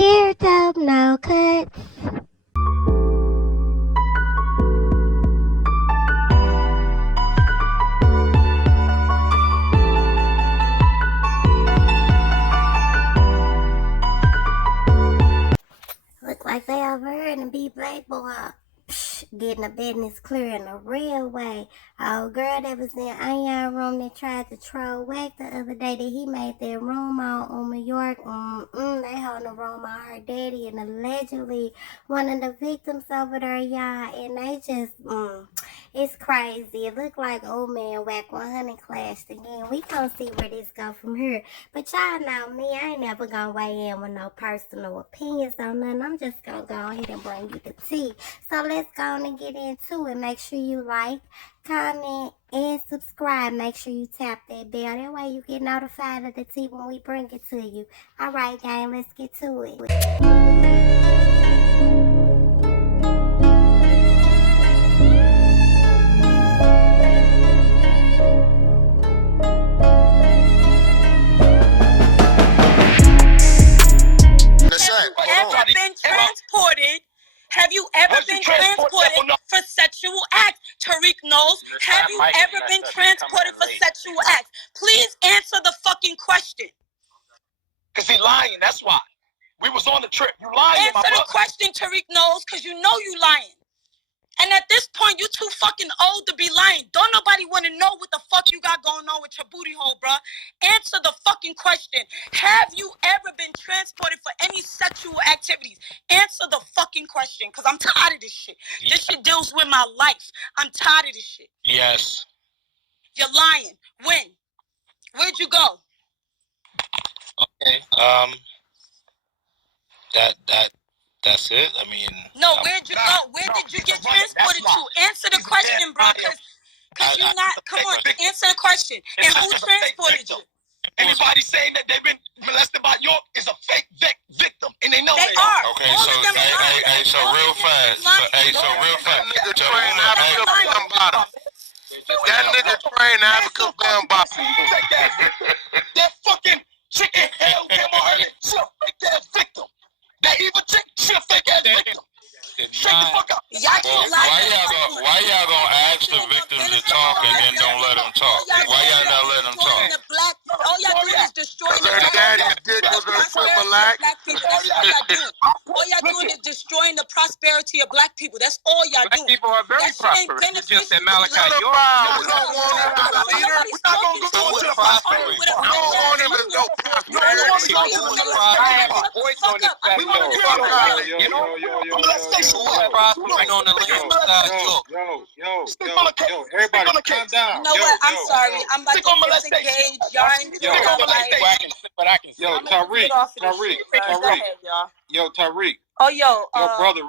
Here don't know Cutz. Look like they over here in the B-Black boy. Getting the business clear in a real way. Old girl that was in Onion room that tried to troll Wack the other day that he made that room on New York. They holding a room on her daddy and allegedly one of the victims over there, y'all. And they just, it's crazy. It looked like old man Wack100 clashed again. We gonna see where this go from here. But y'all know me, I ain't never gonna weigh in with no personal opinions on nothing. I'm just gonna go ahead and bring you the tea. So let's go on and get into it. Make sure you like, comment, and subscribe. Make sure you tap that bell. That way you get notified of the tea when we bring it to you. Alright, gang, let's get to it. Have you ever been transported for sexual acts? Taariq Noel, have you ever been transported for sexual acts? Please answer the fucking question. Because he lying, that's why. We was on the trip. You lying, Answer the question, Taariq Noel, because you know you lying. And at this point, you too fucking old to be lying. Don't nobody want to know what the fuck you got going on with your booty hole, bruh. Answer the fucking question. Have you ever been transported for any sexual activities? Answer the fucking question, because I'm tired of this shit. Yeah. This shit deals with my life. I'm tired of this shit. Yes. You're lying. When? Where'd you go? Okay. That's it. I mean. No, where'd you go? Where did you get transported to? Answer the question, bro. Because you're not. Come on, answer the question. And who transported you? Anybody saying that they've been molested by York is a fake victim, and they know they are. Okay, so so real fast. Nigga trained Africa Bambaataa. That nigga trained Africa Bambaataa. That fucking chicken hell came on her. She a fake ass victim. That evil chick, she a fake ass victim. Shut the fuck up. Why y'all gonna ask the victims to talk and then don't let them talk? Why y'all not let them talk? All y'all do is destroying the daddy's dick was in black people. That's all y'all doing. All y'all doing is destroying the prosperity of black people. That's all y'all doing. Black people are very prosperous. It's just that Malachi, we don't want him as a leader. We're not gonna go to the prosperity. We don't want him as no prosperity. We want to talk about it. You know, prospering on the land beside everybody calm down. You know what? I'm sorry. I'm about to disengage. Y'all ain't Tariq. Oh, brother,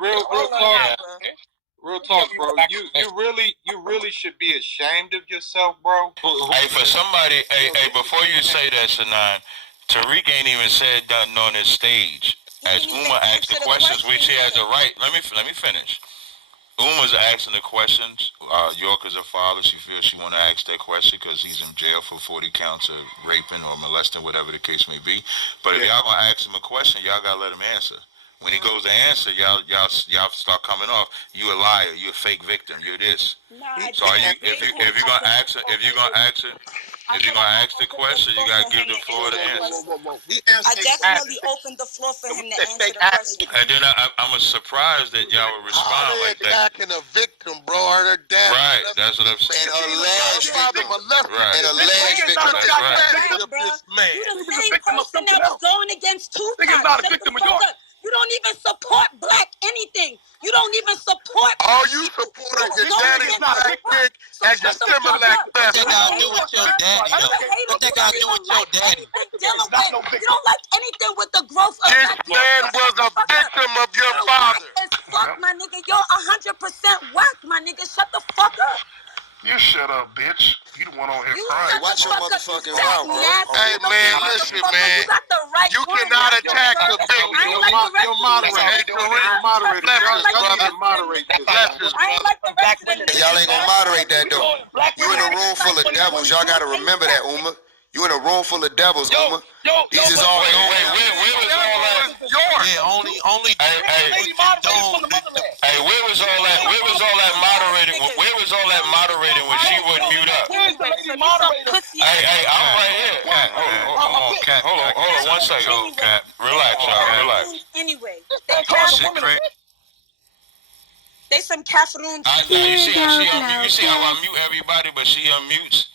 real talk, bro. You really should be ashamed of yourself, bro. Hey, for somebody, hey, before you say that, Sanaan, Tariq ain't even said nothing on this stage. As Uma asked the questions, which he has a right. Let me finish. Uma's asking the questions. York is her father. She feels she want to ask that question because he's in jail for 40 counts of raping or molesting, whatever the case may be. But if y'all gonna ask him a question, y'all gotta let him answer. When he goes to answer, y'all start coming off. You a liar. You a fake victim. You're this. So are you? If you're gonna ask the question, you gotta give the floor to answer. I definitely opened the floor for him to answer the question. And then I'm surprised that y'all would respond like that. Attacking a victim, bro. Her dad. Right. That's what I'm saying. And alleged victim. Right. And alleged victim. That's right. You the same person that was going against Tupac. You don't even support black anything. You don't even support. All you supported your daddy's black dick and your Similac best. What that got to do with your daddy, though? What that got to do with your daddy? You don't like anything with the growth of this black people. man was a victim of your father. As fuck, my nigga. You're 100% whack, my nigga. Shut the fuck up. You shut up, bitch. You the one on here crying. Watch your motherfucking mouth, bro. Hey, man, listen, man. You cannot attack the victim. Your moderator. Y'all ain't gonna moderate that, though. You in a room full of devils. Y'all gotta remember that, Uma. You in a room full of devils, Uma. These is all. Wait. Where was all that? Yeah, only. Hey, where was all that? Where was all that moderating? Where was all that moderating when she wouldn't mute up? Hey, I'm right here. Hold on, 1 second. Relax, y'all. Relax. Anyway, they some Cameroon. You see how I mute everybody, but she unmutes?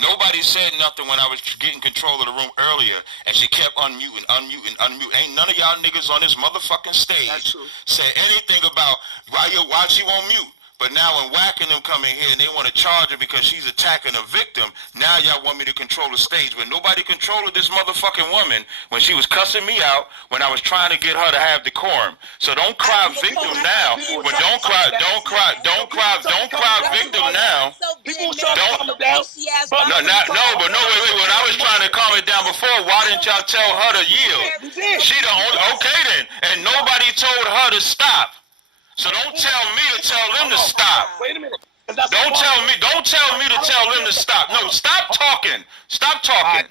Nobody said nothing when I was getting control of the room earlier, and she kept unmuting. Ain't none of y'all niggas on this motherfucking stage said anything about why she won't mute. But now when Wack and them come in here and they want to charge her because she's attacking a victim, now y'all want me to control the stage. But nobody controlled this motherfucking woman when she was cussing me out when I was trying to get her to have decorum. So don't cry victim now. But don't cry victim now. But when I was trying to calm it down before, why didn't y'all tell her to yield? She the only, okay then. And nobody told her to stop. So don't tell me to tell them to stop. Wait a minute. Don't tell me to tell them to stop. No, stop talking. Stop talking.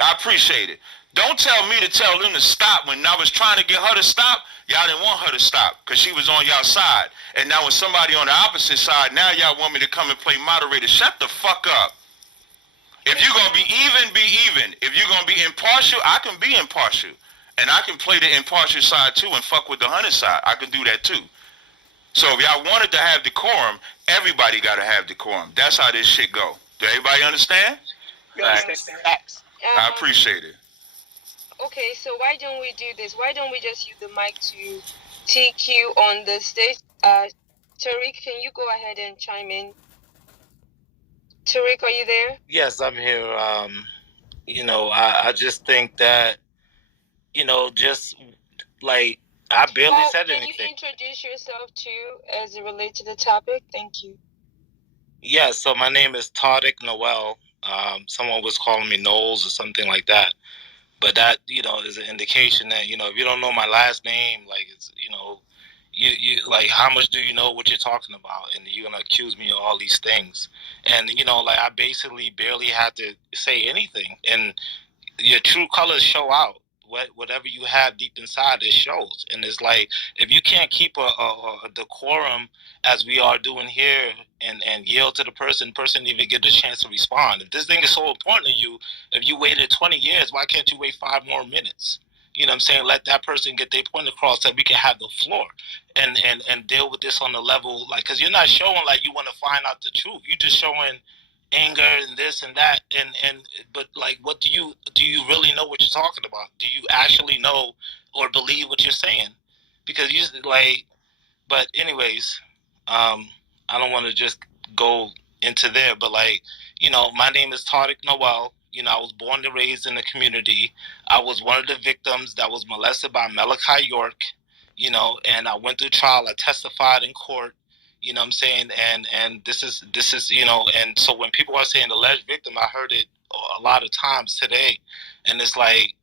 I appreciate it. Don't tell me to tell them to stop. When I was trying to get her to stop, y'all didn't want her to stop because she was on y'all side. And now when somebody on the opposite side, now y'all want me to come and play moderator. Shut the fuck up. If you're going to be even, be even. If you're going to be impartial, I can be impartial. And I can play the impartial side too and fuck with the 100 side. I can do that too. So if y'all wanted to have decorum, everybody got to have decorum. That's how this shit go. Do everybody understand? Facts. I appreciate it. Okay, so why don't we do this? Why don't we just use the mic to TQ on the stage? Tariq, can you go ahead and chime in? Tariq, are you there? Yes, I'm here. I just think that, just like, I barely said anything. Can you introduce yourself too as it relates to the topic? Thank you. Yeah, so my name is Taariq Noel. Someone was calling me Knowles or something like that. But that, is an indication that, if you don't know my last name, like, it's, you like, how much do you know what you're talking about? And you're going to accuse me of all these things. And, I basically barely had to say anything. And your true colors show out. Whatever you have deep inside, it shows. And it's like, if you can't keep a decorum as we are doing here and yield to the person even get a chance to respond. If this thing is so important to you, if you waited 20 years, why can't you wait 5 more minutes? You know what I'm saying? Let that person get their point across so we can have the floor and deal with this on the level, like, because you're not showing like you want to find out the truth. You're just showing anger and this and that, but like, what do you really know what you're talking about? Do you actually know or believe what you're saying? Because you like, but anyways, I don't want to just go into there, but like, my name is Taariq Noel. I was born and raised in the community. I was one of the victims that was molested by Malachi York, and I went through trial. I testified in court. You know what I'm saying? And this is and so when people are saying alleged victim, I heard it a lot of times today, and it's like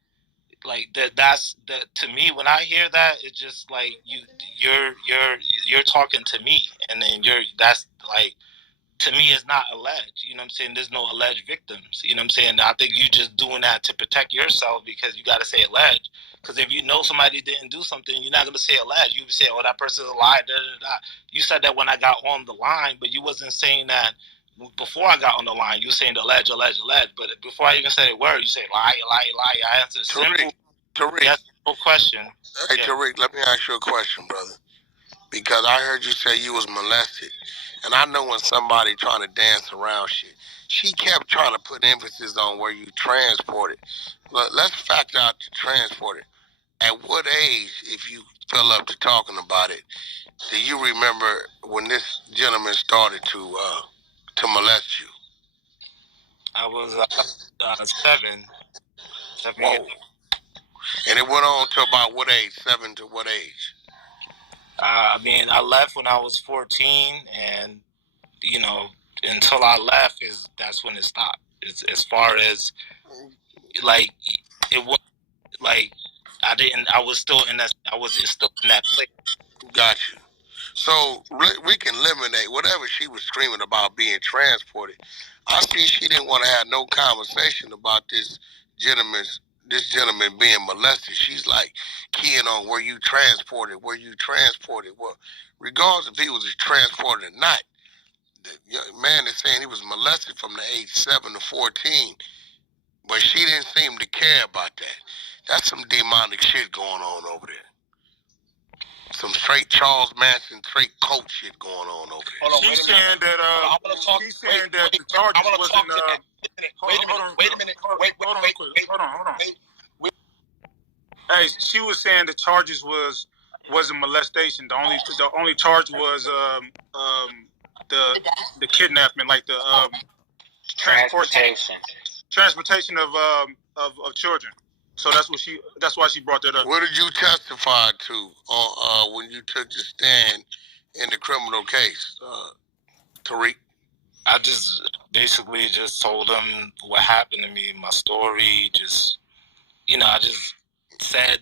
that's to me, when I hear that, it's just like you're talking to me, and then that's like, to me, it's not alleged. You know what I'm saying? There's no alleged victims. You know what I'm saying? I think you're just doing that to protect yourself because you got to say alleged. Because if you know somebody didn't do something, you're not going to say alleged. You say, oh, that person's a liar, da, da, da. You said that when I got on the line, but you wasn't saying that before I got on the line. You were saying alleged. But before I even said a word, you say lie. I answered simple. Tariq. Yes, no question. Hey, yeah. Tariq, let me ask you a question, brother. Because I heard you say you was molested. And I know when somebody trying to dance around shit, she kept trying to put emphasis on where you transported. Let's factor out the transported. At what age, if you fell up to talking about it, do you remember when this gentleman started to molest you? I was 7. Whoa. And it went on to about what age? 7 to what age? I mean, I left when I was 14, and until I left, that's when it stopped. It's, as far as like, it was like I was still in that place. Got you. So we can eliminate whatever she was screaming about being transported. I see she didn't want to have no conversation about this gentleman's this gentleman being molested. She's like keying on where you transported. Well, regardless if he was transported or not, the young man is saying he was molested from the age 7 to 14, but she didn't seem to care about that. That's some demonic shit going on over there. Some straight Charles Manson, straight cult shit going on over there. She's saying that the charges wasn't. Wait a minute. Hold on. Hey, she was saying the charges wasn't molestation. The only charge was the kidnapping, like the transportation of children. So that's why she brought that up. What did you testify to when you took the stand in the criminal case, Tariq? I just basically just told them what happened to me, my story. Just I just said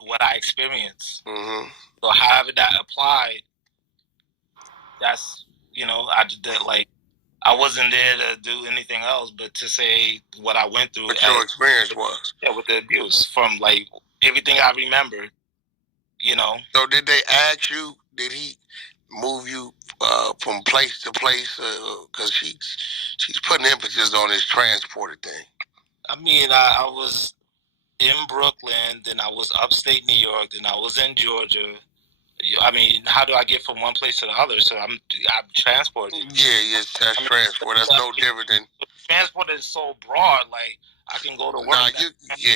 what I experienced. Mm-hmm. So however that applied, that's I just did, like, I wasn't there to do anything else but to say what I went through. What your experience was. Yeah, with the abuse, from like everything I remembered. So did they ask you? Did he move you from place to place? Because she's putting emphasis on this transporter thing. I mean, I was in Brooklyn, then I was upstate New York, then I was in Georgia. I mean, how do I get from one place to the other? So I'm transported. Yeah, that's transport. That's no different than transport is so broad. Like, I can go to work. Nah, yeah.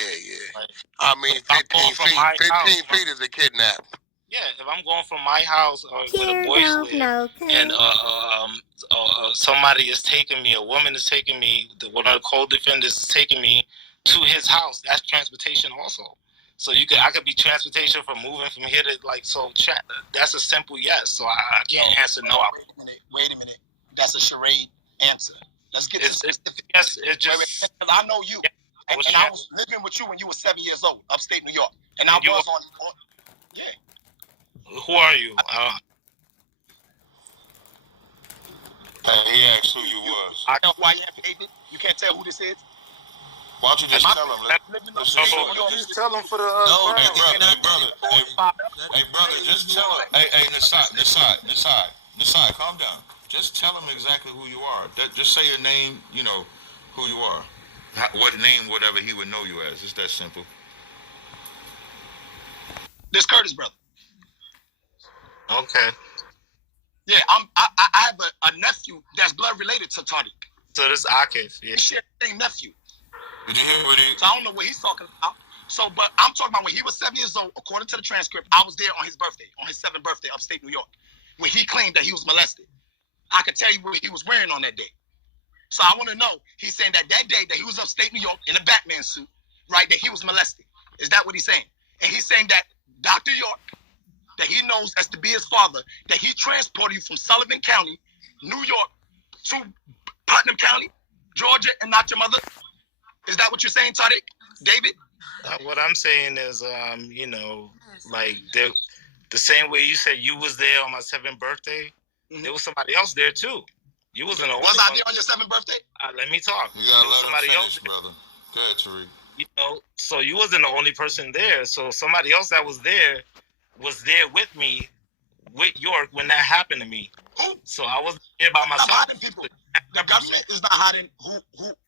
Like, I mean, 15 feet is a kidnap. Yeah, if I'm going from my house where the boys live, and somebody is taking me, a woman is taking me, one of the co-defendants is taking me to his house, that's transportation also. So I could be transportation from moving from here to that's a simple yes. So I can't answer no. Wait a minute. That's a charade answer. Let's get to specific. Yes, it's just. I know you, and I was living with you when you were 7 years old, upstate New York, and I was on. Yeah. Who are you? He asked who you was. I know who I am, David. You can't tell who this is. Why don't you just tell him? Just tell him for the. Hey brother, just tell him. Hey, Nasai, calm down. Just tell him exactly who you are. Just say your name. Who you are. What name, whatever he would know you as. It's that simple. This Curtis brother. Okay. Yeah, I have a nephew that's blood related to Tariq. So this Akif, yeah. We share the same nephew. Did you hear what he? So I don't know what he's talking about. So, but I'm talking about when he was 7 years old. According to the transcript, I was there on his birthday, on his 7th birthday, upstate New York, when he claimed that he was molested. I could tell you what he was wearing on that day. So I want to know. He's saying that day that he was upstate New York in a Batman suit, right? That he was molested. Is that what he's saying? And he's saying that Dr. York, that he knows as to be his father, that he transported you from Sullivan County, New York, to Putnam County, Georgia, and not your mother? Is that what you're saying, Tariq? David? What I'm saying is, like the same way you said you was there on my 7th birthday, there was somebody else there too. You wasn't the only one. Was I there on your 7th birthday? Let me talk. You gotta let somebody else, brother. Go ahead, Tariq. So you wasn't the only person there. So somebody else that was there with me, with York, when that happened to me. Who? So I wasn't there by myself. Stop hiding people. The government is not hiding who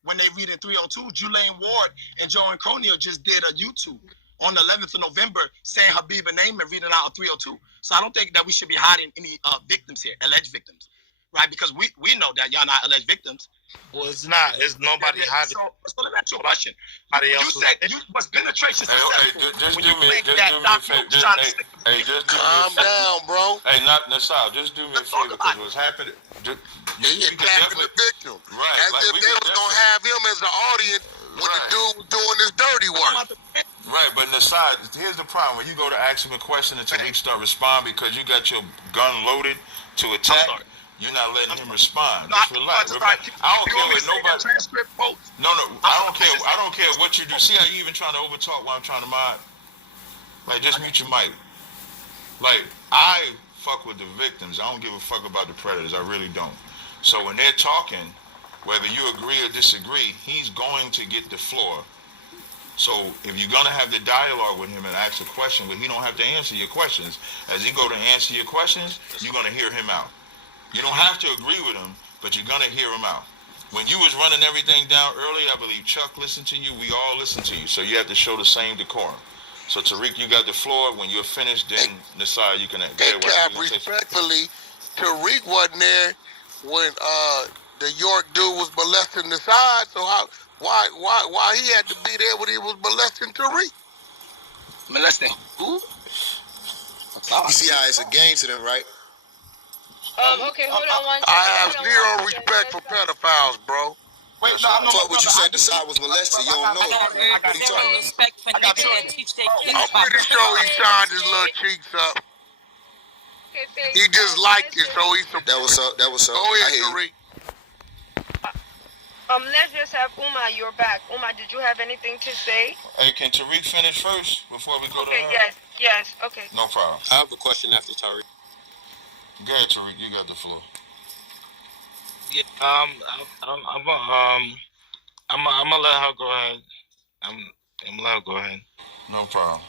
when they read in 302, Julaine Ward and Joe and Cronio just did a YouTube on the 11th of November saying Habiba name and reading out a 302. So I don't think that we should be hiding any victims here, alleged victims, right? Because we know that y'all not alleged victims. Well, it's not. It's nobody hiding. So let me ask you a question. You said was penetration successful just when do you me, claimed that Dr. was trying to stick. Just calm down, bro. Hey, Nasai, just do me a favor because what's happening. They attacking the victim. Right. As if they was going to have him as the audience when the dude was doing his dirty work. Right, but Nasai, here's the problem. When you go to ask him a question and Tariq start responding because you got your gun loaded to attack, you're not letting him respond. Just relax. I don't care what nobody. No, I don't care what you do. See how you even trying to overtalk while I'm trying to mod? Like, just mute your mic. Like, I fuck with the victims. I don't give a fuck about the predators. I really don't. So when they're talking, whether you agree or disagree, he's going to get the floor So if you're gonna have the dialogue with him and ask a question, but he don't have to answer your questions. As he go to answer your questions, you're gonna hear him out. You don't have to agree with him, but you're gonna hear him out. When you was running everything down earlier, I believe Chuck listened to you. We all listened to you. So you have to show the same decorum. So Tariq, you got the floor. When you're finished, then Nasai, you can. Hey, Cap, respectfully, Tariq wasn't there when the York dude was molesting the side. So why he had to be there when he was molesting Tariq? Molesting who? You see how it's a game to them, right? Okay, hold on one second. I have zero respect for pedophiles, bro. Wait, I thought what you said the side was molested. You don't know. What are you talking about? I'm pretty sure he signed his little cheeks up. He just liked it, so he's That was up. That was up. Go ahead, Tariq. Let's just have Uma. You're back. Uma, did you have anything to say? Hey, can Tariq finish first before we go to her? Yes, okay. No problem. I have a question after Taariq. Go ahead, Tariq. You got the floor. Yeah, I'm gonna let her go ahead. I'm gonna let her go ahead. No problem.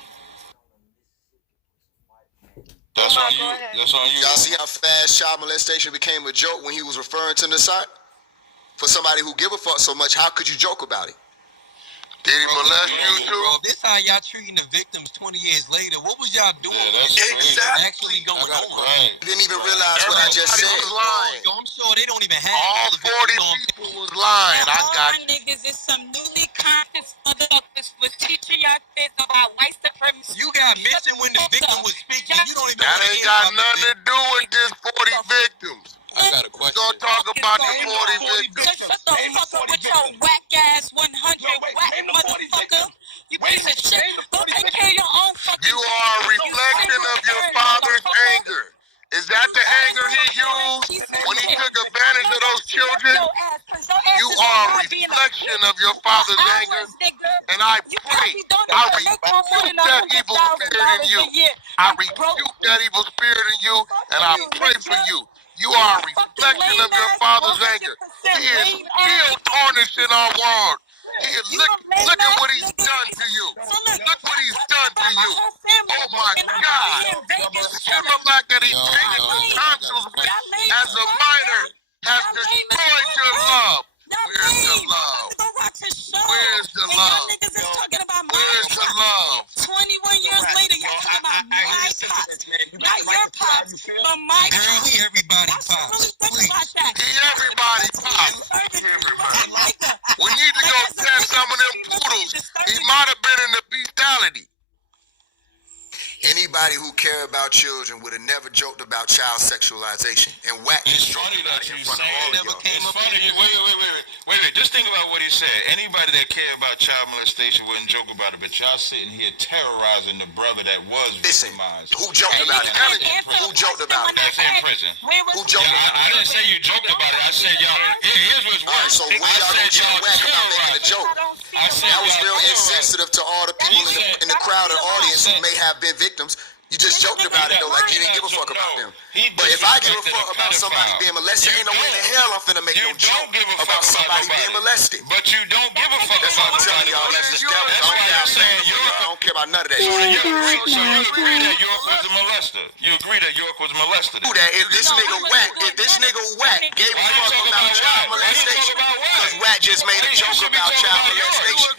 That's on you. That's on you. Y'all see how fast child molestation became a joke when he was referring to Nasai? For somebody who give a fuck so much, how could you joke about it? Did he molest you too? Bro, this how y'all treating the victims 20 years later. What was y'all doing? Exactly. Actually going on. Didn't even realize what I just said. Was lying. Yo, I'm sure they don't even have all 40 people was lying. I got you. Niggas is some newly conscious motherfuckers was teaching y'all kids about white supremacy. You got mentioned when the victim was speaking. You don't even that ain't got nothing to do with this 40 victims. I got a question. Don't talk about the 40 victims. Shut the fuck up with your whack ass 100 whack motherfucker. You piece of shit. Go take care of your own fucking You are a reflection of your father's anger. Is that the anger he used when he took advantage of those children? You are a reflection of your father's anger. And I pray, I rebuke that evil spirit in you. I rebuke that evil spirit in you, and I pray for you. You are a reflection of your father's anger. He is still tarnishing our world. Look at what he's done to you. Look what he's done to you. Oh my God. The Shimmerlack that he painted the tonsils with as a minor has destroyed your love. Where's the love? Where's the love? Where's the love? 21 years later, y'all talking about my pop. Not your pops, but my Girl, pop. we everybody pops. Please. He everybody pops. We need to go test some of them poodles. He might have been in the bestiality. Anybody who care about children would have never joked about child sexualization. And Wack It's funny that you say it. It's funny. Wait. Just think about what he said. Anybody that care about child molestation wouldn't joke about it, but y'all sitting here terrorizing the brother that was victimized. Who joked about it? Who joked about it? That's in prison. Who joked about it? I didn't say you joked about it. I said y'all. Here's what's worse. So when y'all gonna tell Wack about making a joke? That was real insensitive to all the people in the crowd and audience who may have been victims. You just joked about it though, like you didn't give a fuck about them. But if I give a fuck about somebody being molested, ain't no way in hell I'm finna make no joke about somebody being molested. But you don't give a fuck about somebody. That's what I'm telling y'all. That's the devil. I don't care about none of that. So you agree that York was a molester? You agree that York was molested? If this nigga Wack gave a fuck about child molestation, because Wack just made a joke about child molestation.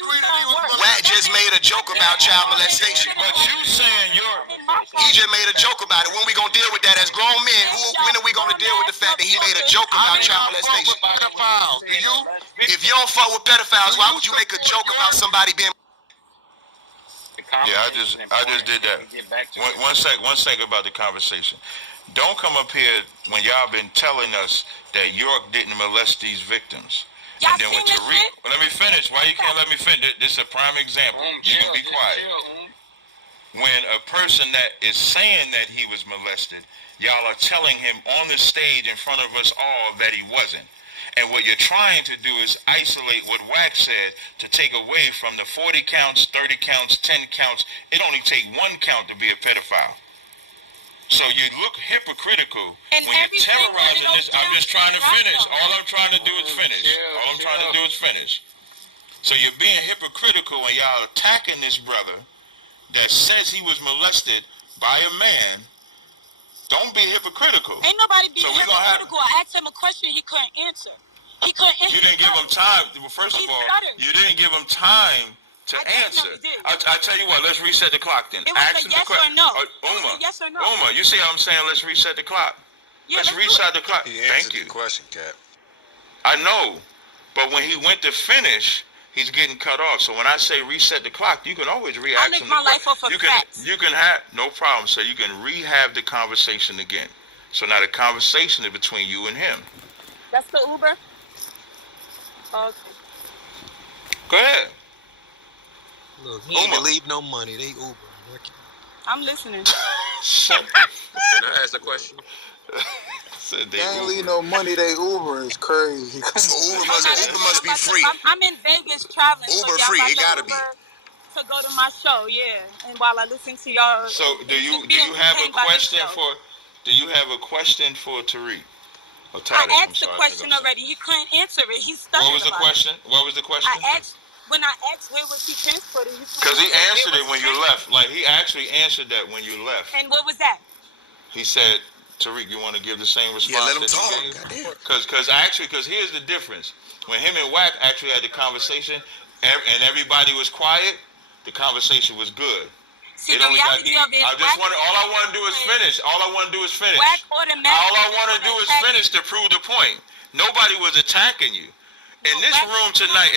Wack just made a joke about child molestation. But you saying York. He just made a joke about it. When we gonna deal with that as grown men? When are we gonna deal with the fact that he made a joke about child molestation? If you don't fuck with pedophiles, why would you make a joke about somebody being? Yeah, I just did that. One second about the conversation. Don't come up here when y'all been telling us that York didn't molest these victims. And then with Tariq, let me finish. Why you can't let me finish? This is a prime example. You can be quiet. When a person that is saying that he was molested, y'all are telling him on the stage in front of us all that he wasn't. And what you're trying to do is isolate what Wack said to take away from the 40 counts, 30 counts, 10 counts. It only take one count to be a pedophile. So you look hypocritical when you're terrorizing this. I'm just trying to finish. All I'm trying to do is finish. So you're being hypocritical and y'all attacking this brother that says he was molested by a man. Don't be hypocritical. Ain't nobody being hypocritical. I asked him a question he couldn't answer. He couldn't answer. You didn't give him time. Well, first of all, you didn't give him time to answer. I tell you what, let's reset the clock then. It was a yes or no. Uma, yes or no. Uma, you see how I'm saying let's reset the clock? Yeah, let's reset the clock. Thank you. The question, Cap. I know, but when he went to finish, he's getting cut off. So when I say reset the clock, you can always react. I live my life off of facts. You can have no problem. So you can rehab the conversation again. So now the conversation is between you and him. That's the Uber? Okay. Go ahead. Look, he ain't leave no money. They Uber. I'm listening. Can I ask a question? They ain't leave no money. They Uber is crazy. Uber must be free. I'm in Vegas traveling. Uber free. It gotta be. To go to my show, yeah. And while I listen to y'all. So do you have a question for? Do you have a question for Tariq? I asked the question already. He couldn't answer it. He stuck. What was the question? What was the question? When I asked where was he transported, because he answered it when you left. Like he actually answered that when you left. And what was that? He said, "Tariq, you want to give the same response?" Yeah, let him talk. Because here's the difference. When him and Wack actually had the conversation, and everybody was quiet, the conversation was good. See, the reality of it. All I want to do is finish. All I want to do is finish. All I want to do is finish to prove the point. Nobody was attacking you. In this room tonight,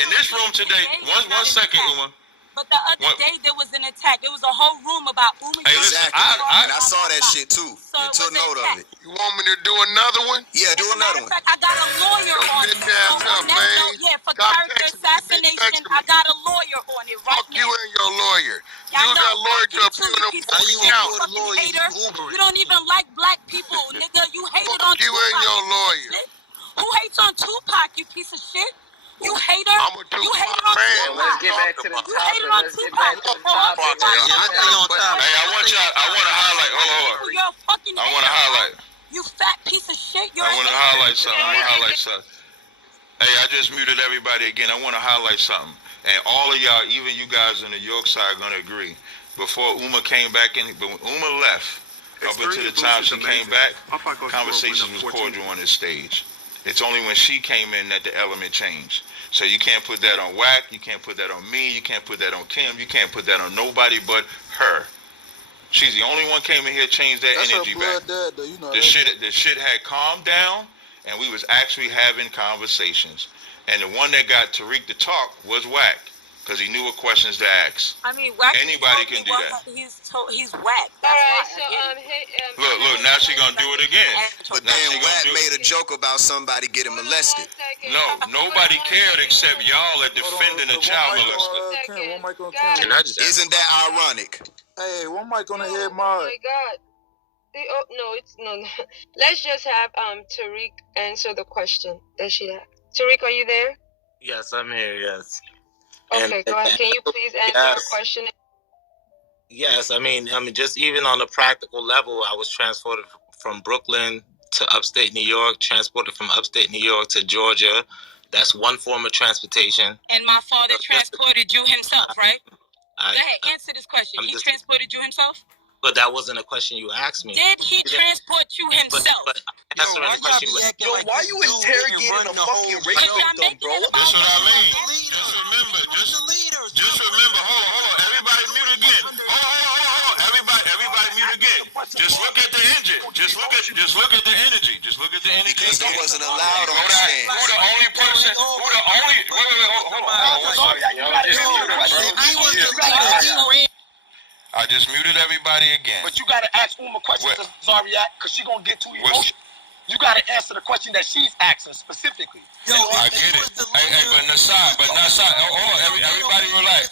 today, one second, Uma. But the other day there was an attack. There was a whole room about Uma. Hey, listen, I saw that shit too. And took note of it. You want me to do another one? Yeah, do another one. I got a lawyer on it. Yeah, for character assassination, I got a lawyer on it right now. You and your lawyer. You got a lawyer to appeal them. You don't even like black people, nigga. You hated on Tupac. You and your lawyer. Who hates on Tupac, you piece of shit? You hater? I'm a Tupac you hated on fan. Tupac. Let's get back to the topic. You hated on Tupac. Hey, I want to highlight. Hold on. You're a fucking I want to highlight. You fat piece of shit. I want to highlight something. Hey, I just muted everybody again. I want to highlight something. And all of y'all, even you guys on the York side, are going to agree. Before Uma came back in, but when Uma left, up until the time she came back, conversations was cordial on this stage. It's only when she came in that the element changed. So you can't put that on Wack, you can't put that on me, you can't put that on Kim, you can't put that on nobody but her. She's the only one came in here, changed that energy back. The shit had calmed down, and we was actually having conversations. And the one that got Tariq to talk was Wack, because he knew what questions to ask. I mean, Wack. Anybody can do that. He's Wack. Look, now she's gonna do it again. But then Wack made a joke about somebody getting molested. No, nobody cared except y'all at defending a child molester. Isn't that ironic? Hey, one mic on the head, Mark. Oh my God. No, it's no. Let's just have Tariq answer the question that she had. Tariq, are you there? Yes, I'm here. Yes. Okay, go ahead. Can you please answer the question? Yes, I mean, just even on a practical level, I was transported from Brooklyn to upstate New York, transported from upstate New York to Georgia. That's one form of transportation. And my father transported you himself, right? Go ahead, answer this question. He transported you himself? But that wasn't a question you asked me. Did he transport you himself? But answering the question. Why you interrogating a fucking rape victim, bro? That's what I mean. Just remember, hold on. Everybody mute again. Hold on. Everybody mute again. Just look at the engine. Just look at the energy. Because he wasn't allowed on the stand. Who the only person, wait. I just muted everybody again. But you gotta ask Uma questions, Zariak, because she gonna get to you. You gotta answer the question that she's asking specifically. I get it. Hey, but Nasai,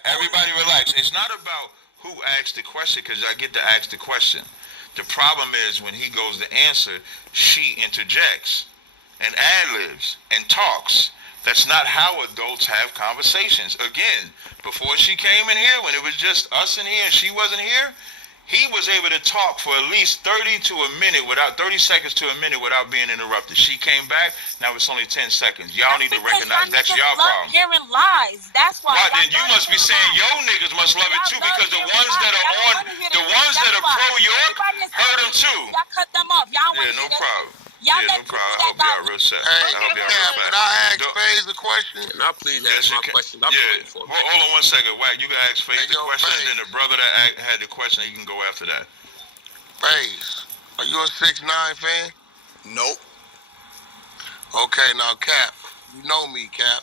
everybody relax. It's not about who asked the question, because I get to ask the question. The problem is when he goes to answer, she interjects and ad-libs and talks. That's not how adults have conversations. Again, before she came in here, when it was just us in here and she wasn't here, he was able to talk for at least 30 seconds to a minute without being interrupted. She came back. Now it's only 10 seconds. Y'all need to recognize that's y'all problem. Hearing lies. That's why. Why then you must be saying yo niggas must love it too because the ones that are pro York heard them too. Y'all cut them off. Y'all yeah, no problem. Y'all no problem. I hope y'all real set. Hey, can I ask FaZe a question? Can I please ask my question? Hold on 1 second. Wack, you can ask FaZe the question, and then the brother that had the question, you can go after that. FaZe, are you a 6ix9ine fan? Nope. Okay, now Cap, you know me, Cap.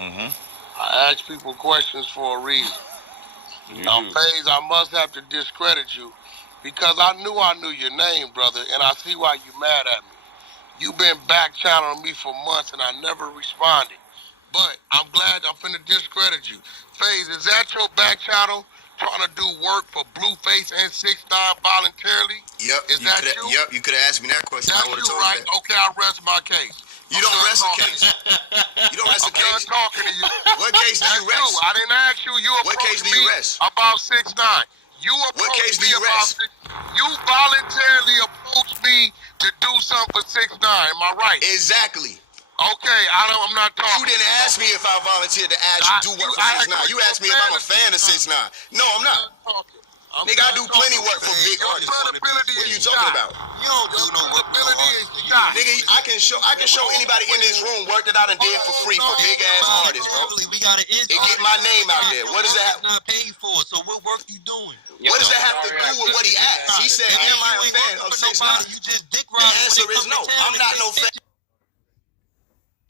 I ask people questions for a reason. Now, FaZe, I must have to discredit you because I knew your name, brother, and I see why you mad at me. You've been back-channeling me for months, and I never responded. But I'm glad I'm finna discredit you. FaZe, is that your back channel trying to do work for Blueface and 6ix9ine voluntarily? Yep. Is that you? Yep, you could have asked me that question. That's I would have you, told right? you that. Okay, I rest my case. You don't rest a case. You don't rest a case. I'm talking to you. What case do you rest? I didn't ask you. You what case do you rest? About 6ix9ine. You what case do me you about rest? You voluntarily approached me to do something for 6ix9ine. Am I right? Exactly. Okay, I'm not talking. You didn't ask me if I volunteered to do work for 6ix9ine. You asked me if I'm a fan of 6ix9ine. No, I'm not. Nigga, I do plenty work for big artists. What are you talking about? You don't do no work for artists. Nigga, I can show anybody in this room work that I done did for free for big ass artists, bro. We got an It get my name out there. What does that? Not paid for. So what work you doing? What does that have to do with what he asked? He said, "Am I a fan of 6ix9ine?" You just dick The answer is no. I'm not no fan.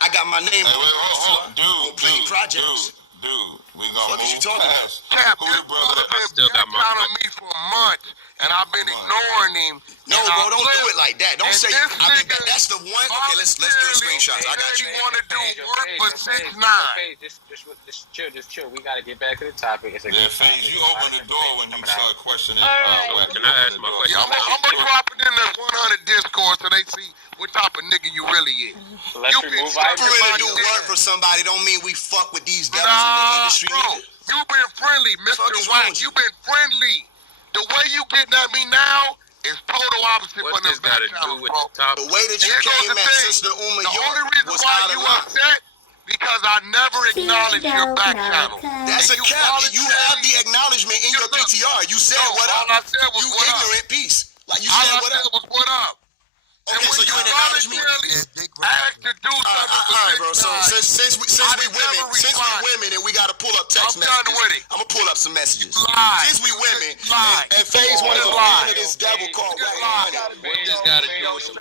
I got my name on plenty projects. Dude, we gonna move you talking past. Cap, this brother been counting on me for months, and I've been ignoring him. No, bro, don't do it like that. Don't say I've been back. That's the one. Okay, let's do the screenshots. I got you. Want to do work for 6ix9ine? Just chill. We gotta get back to the topic. FaZe, you open the door when you start questioning. Can I ask my question? I'm gonna drop it in the 100 Discord so they see what type of nigga you really is. Let's remove to do work for somebody don't mean we fuck with these devils in the industry. Bro, you've been friendly, Mr. Wack. You've been friendly. The way you getting at me now is total opposite from the back channel, bro. The way that you came at Sister Uma York was out of line. Upset because I never acknowledged your back channel. That's a cap. You have the acknowledgement in your PTR. You said what up. All I said was you what ignorant up. piece. Like you said what up. Was what up. Okay, so you didn't acknowledge me. Asked to do something all right, bro. So since we women and we gotta pull up text messages, I'm gonna pull up some messages. Since we women and FaZe one is a fan of this devil called Wack100.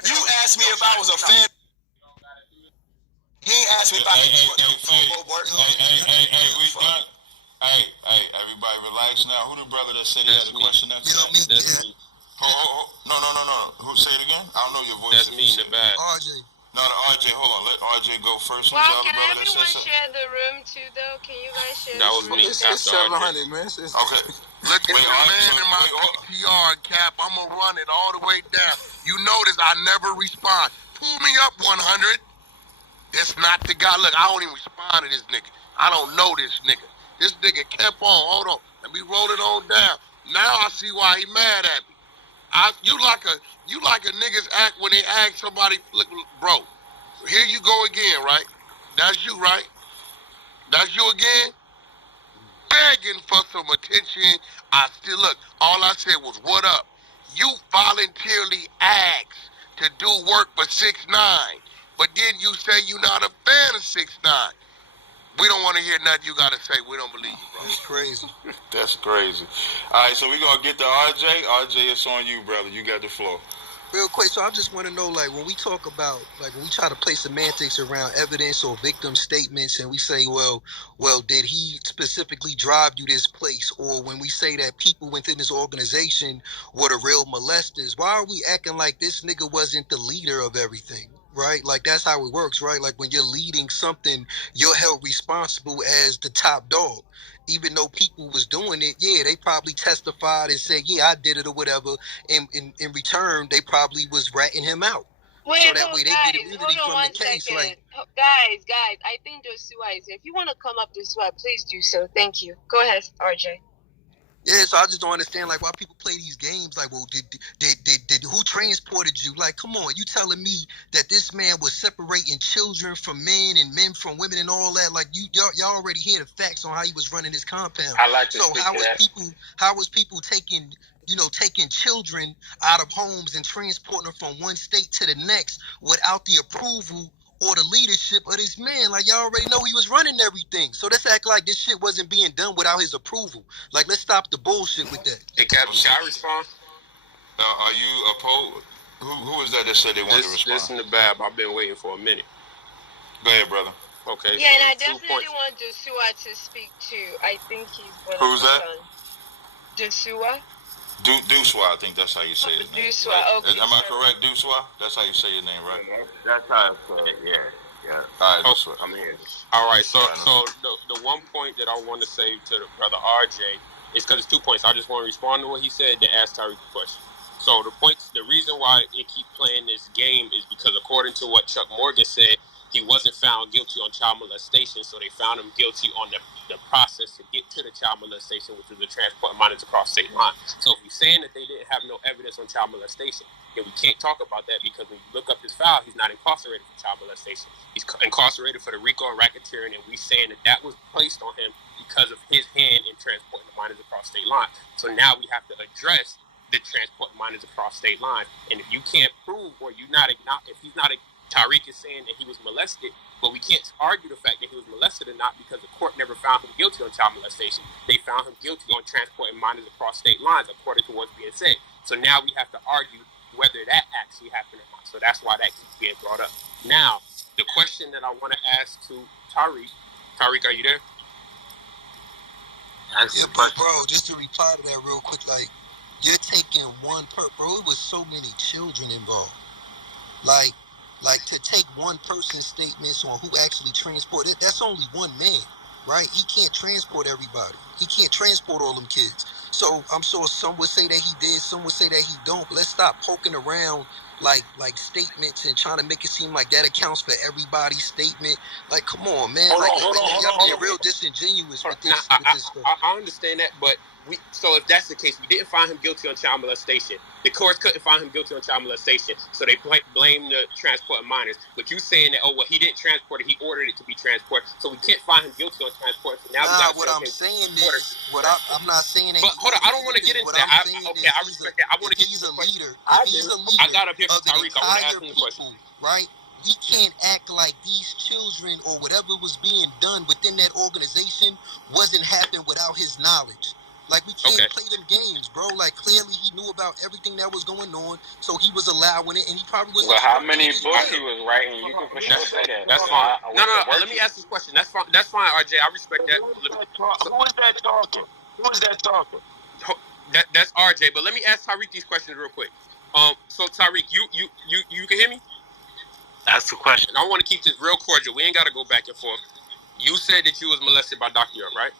You asked me if I was a fan. You ain't asked me if I could work. Hey, everybody relax now. Who the brother that said he had a question next time? That's me. No. Who say it again? I don't know your voice. That's me in the back. RJ. No, RJ, hold on. Let RJ go first. Well, can everyone share the room too, though? Can you guys share the room? That was me. It's 700, man. Okay. Look at the man in my PTR, Cap. I'm going to run it all the way down. You notice I never respond. Pull me up, 100. That's not the guy. Look, I don't even respond to this nigga. I don't know this nigga. This nigga kept on. Hold on. Let me roll it on down. Now I see why he mad at me. You like a niggas act when they ask somebody, look, bro, here you go again, right? That's you, right? That's you again? Begging for some attention. Look, all I said was, what up? You voluntarily asked to do work for 6ix9ine, but then you say you're not a fan of 6ix9ine. We don't want to hear nothing you got to say. We don't believe you, bro. That's crazy. That's crazy. All right, so we're going to get to RJ. RJ, it's on you, brother. You got the floor. Real quick, so I just want to know, like, when we talk about, like, when we try to play semantics around evidence or victim statements and we say, well, did he specifically drive you this place? Or when we say that people within this organization were the real molesters, why are we acting like this nigga wasn't the leader of everything? Right? Like, that's how it works, right? Like, when you're leading something, you're held responsible as the top dog. Even though people was doing it, yeah, they probably testified and said, yeah, I did it or whatever. And in return, they probably was ratting him out. Wait, so that way they get immunity from the case. Like, guys, I think Joshua is here. If you want to come up, Joshua, please do so. Thank you. Go ahead, RJ. Yeah, so I just don't understand like why people play these games. Like, well, did who transported you? Like, come on, you telling me that this man was separating children from men and men from women and all that? Like, y'all already hear the facts on how he was running his compound. I like to so speak how to was that. how was people taking children out of homes and transporting them from one state to the next without the approval or the leadership of this man? Like, y'all already know he was running everything. So let's act like this shit wasn't being done without his approval. Like, let's stop the bullshit with that. Hey, Captain, can I respond? Are you opposed? Who is that said they wanted to respond? This in the Bab. I've been waiting for a minute. Go ahead, brother. Okay. Yeah, and I definitely want Joshua to speak too. I think he's one of Who's that? Joshua? Duswa, I think that's how you say his name. Duswa, right? okay. Am I correct, Duswa? That's how you say your name, right? That's how it's said, yeah. All right, Duswa. I'm here. All right, so the one point that I want to say to the brother RJ is because it's 2 points. I just want to respond to what he said, then ask Tariq the question. So the reason why it keep playing this game is because according to what Chuck Morgan said, he wasn't found guilty on child molestation, so they found him guilty on the process to get to the child molestation, which was the transport minors across state line. So if you're saying that they didn't have no evidence on child molestation, then we can't talk about that because when you look up his file, he's not incarcerated for child molestation. He's incarcerated for the RICO and racketeering, and we saying that was placed on him because of his hand in transporting the minors across state line. So now we have to address the transport minors across state line, and if you can't prove or if he's not Tariq is saying that he was molested, but we can't argue the fact that he was molested or not because the court never found him guilty on child molestation. They found him guilty on transporting minors across state lines, according to what's being said. So now we have to argue whether that actually happened or not. So that's why that keeps being brought up. Now, the question that I want to ask to Tariq, are you there? Yeah, but bro, just to reply to that real quick, like, you're taking one bro, it was so many children involved. Like to take one person's statements on who actually transported, that's only one man, right? He can't transport everybody. He can't transport all them kids. So I'm sure some would say that he did, some would say that he don't. But let's stop poking around like statements and trying to make it seem like that accounts for everybody's statement. Like, come on, man. Hold on. Y'all being real disingenuous with this. I understand that, but so if that's the case, we didn't find him guilty on child molestation. The courts couldn't find him guilty on child molestation, so they blame the transport minors. But you saying that, he didn't transport it, he ordered it to be transported, so we can't find him guilty on transport. So now I'm saying is, I'm not saying that. But hold on, I don't want to get into that. I respect that. I want to get to the question. I got up here for Tariq. I want to ask him the question. Right? We can't act like these children or whatever was being done within that organization wasn't happening without his knowledge. Like, we can't play them games, bro. Like, clearly he knew about everything that was going on, so he was allowing it, and he probably was. Well, how many books he was writing? You can for sure say that. That's fine. No. Let me ask this question. That's fine, RJ. I respect that. Who is that talking? That's RJ. But let me ask Tariq these questions real quick. So Tariq, you can hear me? That's the question. And I want to keep this real cordial. We ain't got to go back and forth. You said that you was molested by Dr. York, right?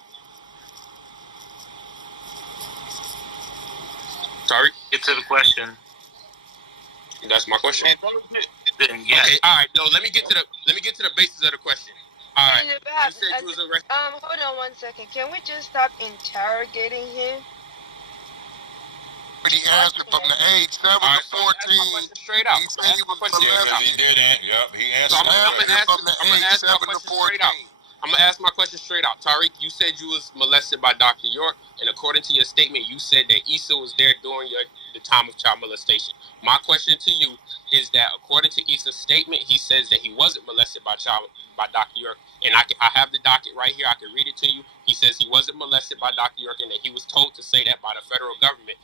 Tariq, get to the question. That's my question. Then, yeah. Okay, all right. No, let me get to the basis of the question. All right. You said you was arrested. Hold on 1 second. Can we just stop interrogating him? But he answered from the age 7 to 14. Straight out. He said he was molested. He didn't. Yep, he answered. So I'm gonna ask my question straight out. I'm gonna ask my question straight out. Tariq, you said you was molested by Dr. York, and according to your statement, you said that Issa was there during the time of child molestation. My question to you is that according to Issa's statement, he says that he wasn't molested by Dr. York, and I have the docket right here. I can read it to you. He says he wasn't molested by Dr. York, and that he was told to say that by the federal government.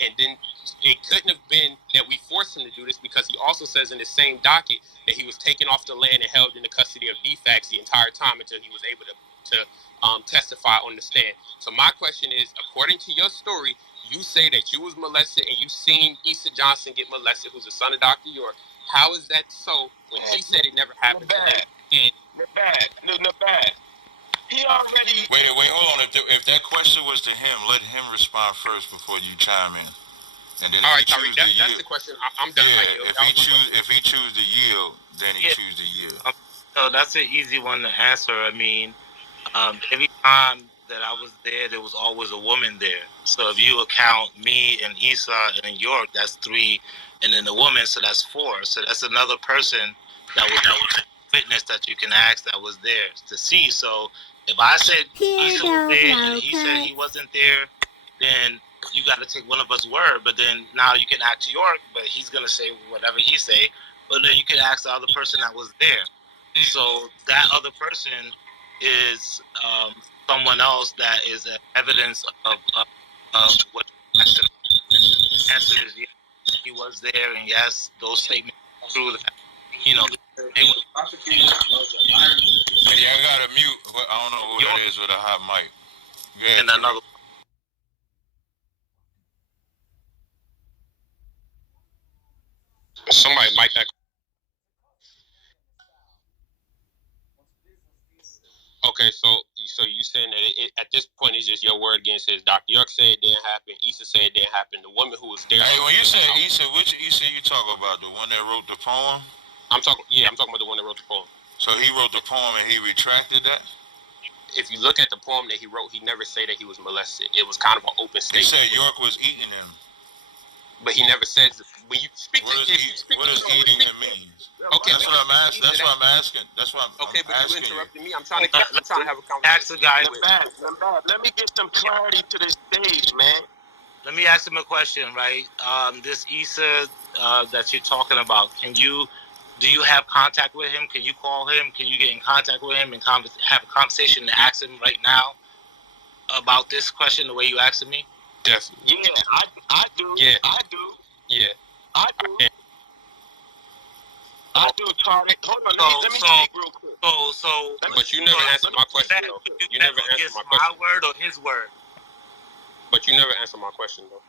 And then it couldn't have been that we forced him to do this, because he also says in the same docket that he was taken off the land and held in the custody of DFACS the entire time until he was able to testify on the stand. So my question is, according to your story, you say that you was molested and you seen Issa Johnson get molested, who's the son of Dr. York. How is that so when he said it never happened to him? Bad. He already... Wait, hold on. If that question was to him, let him respond first before you chime in. And then all right, Tariq, that's the question. I'm done. Yeah, if he choose to yield, then he choose to yield. So that's an easy one to answer. I mean, every time that I was there was always a woman there. So if you account me and Issa and York, that's 3, and then the woman, so that's 4. So that's another person that was a witness that you can ask that was there to see. So if I said Issa was there and he said he wasn't there, then you got to take one of us' word. But then now you can ask York, but he's gonna say whatever he say. But then you can ask the other person that was there. So that other person is someone else that is evidence of what the answer is. Yes, he was there, and yes, those statements are true. That, you know, they were, Yeah, I got to mute. But I don't know who that is with a hot mic. Yeah, and another. Somebody mic that. Okay, so you saying that at this point it's just your word against his. Dr. York said it didn't happen. Issa said it didn't happen. The woman who was there. Hey, when you say Issa, which Issa you talk about? The one that wrote the poem? I'm talking about the one that wrote the poem. So he wrote the poem and he retracted that? If you look at the poem that he wrote, he never said that he was molested. It was kind of an open statement. He said York was eating him. But he never says when you speak. What does eating him mean? Okay, that's what I'm asking. That's what I'm asking. That's what I'm okay, but asking. You interrupted me. I'm trying to have a conversation. Ask the guy. Let me get some clarity to this stage, man. Let me ask him a question, right? This Issa that you're talking about, do you have contact with him? Can you call him? Can you get in contact with him and have a conversation and ask him right now about this question the way you asking me? Definitely. Yeah, I do. Yeah. I do. Yeah. I do. I do, Taariq. Hold on, let me speak real quick. But you never answered my question, though. You never answered my question. My word or his word? But you never answered my question, though.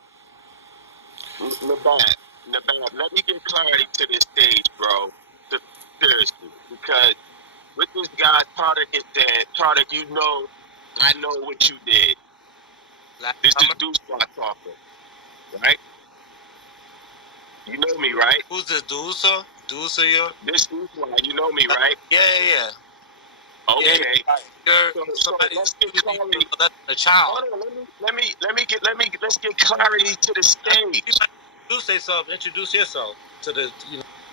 Nabab, let me get clarity to this stage, bro. Seriously. Because with this guy, Taariq is dead. Taariq, you know, I know what you did. This is Deuce talking, right? You know me, right? Who's this, Deuce? Deuce, you? This Deuce, you know me, right? Yeah. Okay. So let's get clarity. That's a child. Hold on, let's get clarity to the stage. You say something. Introduce yourself to the.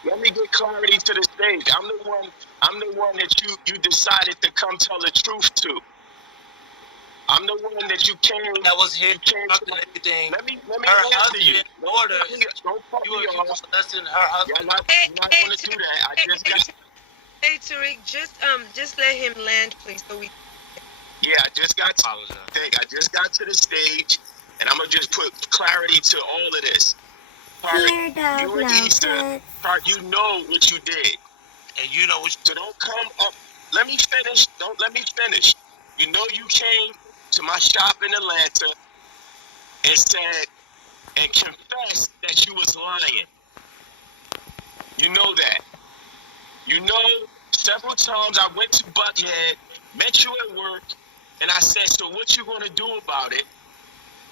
Let me get clarity to the stage. I'm the one that you decided to come tell the truth to. I'm the one that you came. That was here. Everything. Let me her answer you. Order. Don't cut me off. Listen, her husband. You're not going to do that. I just got. Hey Tariq, just let him land, please. So we. Yeah, I just got to the stage, and I'm gonna just put clarity to all of this. You and Issa, you know what you did, and you know what. So don't come up. Let me finish. Don't let me finish. You know you came to my shop in Atlanta and said and confessed that you was lying. You know that. You know several times I went to Buckhead, met you at work, and I said, so what you gonna do about it?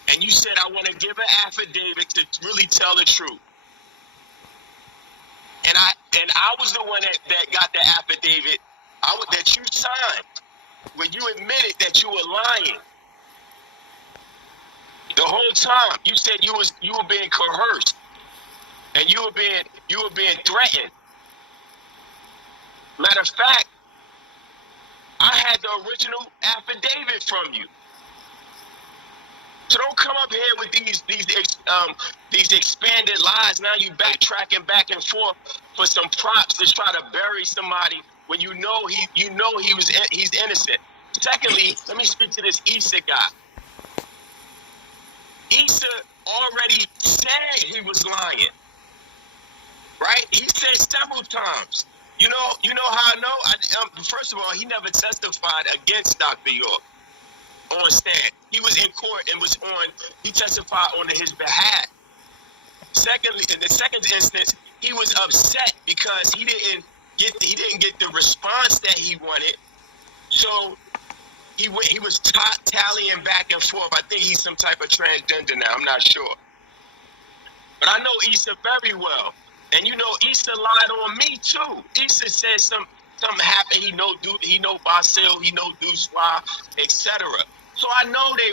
And you said, I want to give an affidavit to really tell the truth. And I was the one that got the affidavit that you signed when you admitted that you were lying. The whole time you said you were being coerced and you were being threatened. Matter of fact, I had the original affidavit from you. So don't come up here with these expanded lies. Now you backtracking back and forth for some props to try to bury somebody when he's innocent. Secondly, let me speak to this Issa guy. Issa already said he was lying, right? He said several times. You know how I know? First of all, he never testified against Dr. York on stand. He was in court and he testified on his behalf. Secondly, in the second instance, he was upset because he didn't get the response that he wanted. So he was tallying back and forth. I think he's some type of transgender now. I'm not sure. But I know Issa very well. And you know, Issa lied on me too. Issa said something happened. He know Basil, he know Deuce, etc. So So I know they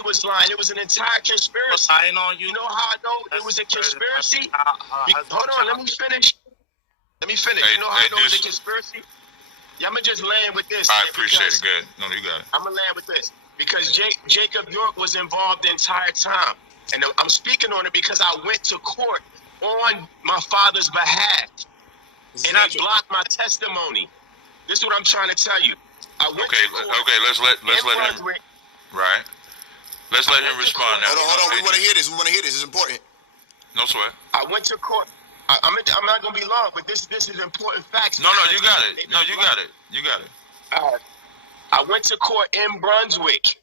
was lying. It was an entire conspiracy. Lying on you. You know how I know it was a conspiracy? Hold on, let me finish. You know how I know it was a conspiracy? Yeah, I'm gonna just land with this. I appreciate it. Good. No, you got it. I'm gonna land with this because Jacob York was involved the entire time, and I'm speaking on it because I went to court on my father's behalf, and I blocked my testimony. This is what I'm trying to tell you. Okay. Let's let him. Right. Let's let him respond now. Hold on. We want to hear this. It's important. No sweat. I went to court. I'm not gonna be long, but this is important facts. No, you got it. You got it. All right. I went to court in Brunswick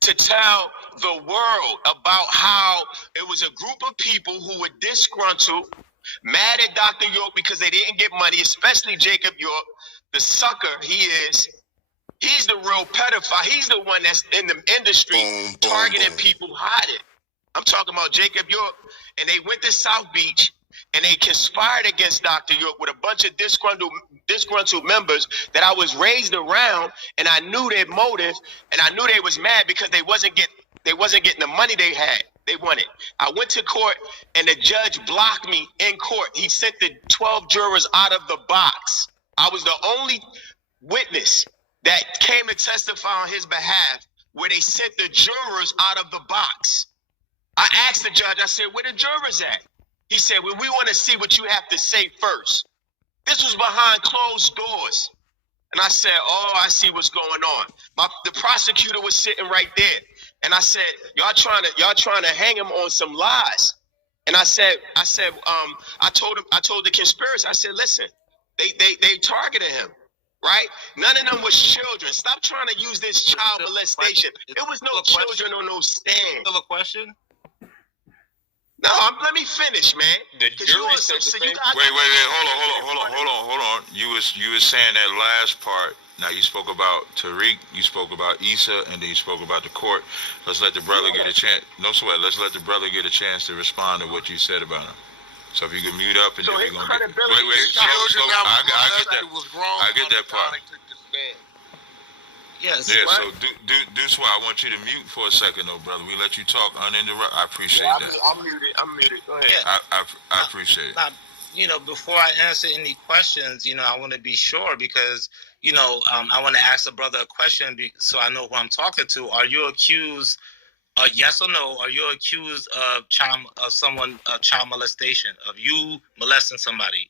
to tell the world about how it was a group of people who were disgruntled, mad at Dr. York because they didn't get money, especially Jacob York, the sucker he is. He's the real pedophile. He's the one that's in the industry targeting people hiding. I'm talking about Jacob York, and they went to South Beach. And they conspired against Dr. York with a bunch of disgruntled members that I was raised around, and I knew their motive, and I knew they was mad because they wasn't getting the money they wanted. I went to court, and the judge blocked me in court. He sent the 12 jurors out of the box. I was the only witness that came to testify on his behalf where they sent the jurors out of the box. I asked the judge, I said, where the jurors at? He said, well, we want to see what you have to say first. This was behind closed doors. And I said, oh, I see what's going on. The prosecutor was sitting right there. And I said, y'all trying to hang him on some lies. And I told the conspiracy, I said, listen, they targeted him, right? None of them was children. Stop trying to use this child molestation. It was no children on no stand. Still a question? No, let me finish, man. The jury said wait, hold on. You was saying that last part. Now you spoke about Tariq, you spoke about Issa, and then you spoke about the court. Let's let the brother get a chance. No sweat. Let's let the brother get a chance to respond to what you said about him. So if you can mute up, and then we're gonna get. Wait. Slow. I get that part. Yes. Yeah. So do why I want you to mute for a second, though, brother. We let you talk uninterrupted. I appreciate that. I'm muted. Go ahead. Yeah. I appreciate it. Now, before I answer any questions, I want to be sure because, I want to ask the brother a question so I know who I'm talking to. Are you accused, yes or no, are you accused of child molestation, of you molesting somebody?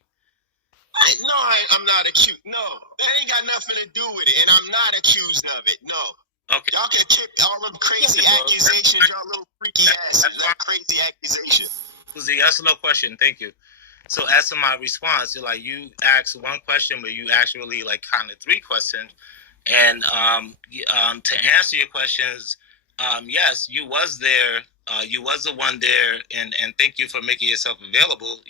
No, I'm not accused. No, that ain't got nothing to do with it, and I'm not accused of it. No. Okay. Y'all can tip all them crazy accusations, y'all little freaky asses. That crazy accusation. It was a yes or no question. Thank you. So as to my response, you asked one question, but you actually kind of three questions. And to answer your questions, yes, you was there. You was the one there, and thank you for making yourself available.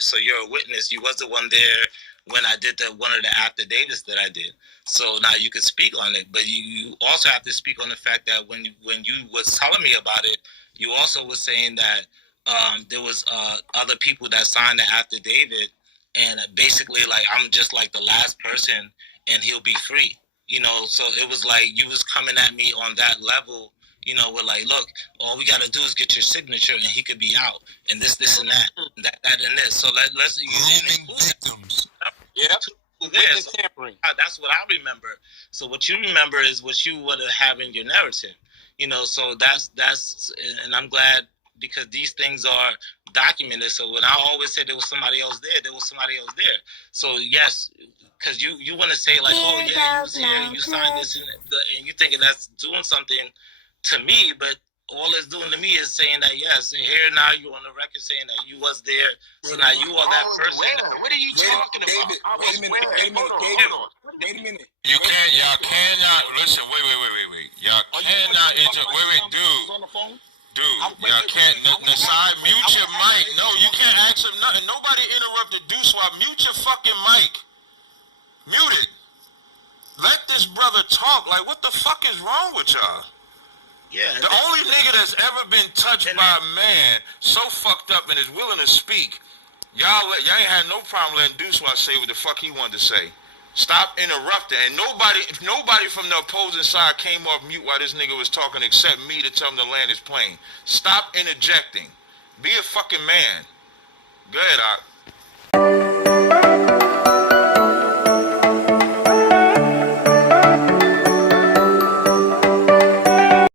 So you're a witness. You was the one there when I did one of the affidavits that I did. So now you can speak on it, but you also have to speak on the fact that when you was telling me about it, you also was saying that there was other people that signed the affidavit, and basically I'm just the last person, and he'll be free. So it was you was coming at me on that level. We're look, all we got to do is get your signature and he could be out. And this and that, and this. So let's grooming victims. Yep. So that's what I remember. So what you remember is what you would have in your narrative. So that's, and I'm glad because these things are documented. So when I always said there was somebody else there was somebody else there. So yes, because you want to say oh yeah, you was here and you signed this and you thinking that's doing something to me, but all it's doing to me is saying that yes, and here now you're on the record saying that you was there, so now you are that person. What are you talking about? Wait a minute. Y'all cannot listen. Wait. Y'all cannot interrupt. Wait, dude. Y'all can't. Nasai, mute your mic. No, you can't ask him nothing. Nobody interrupted Deuce Swap. Mute your fucking mic. Mute it. Let this brother talk. What the fuck is wrong with y'all? Yeah. The only nigga that's ever been touched by a man so fucked up and is willing to speak, y'all ain't had no problem letting Deuce Swap say what the fuck he wanted to say. Stop interrupting. And nobody from the opposing side came off mute while this nigga was talking except me to tell him to land his plane. Stop interjecting. Be a fucking man. Go ahead, Doc.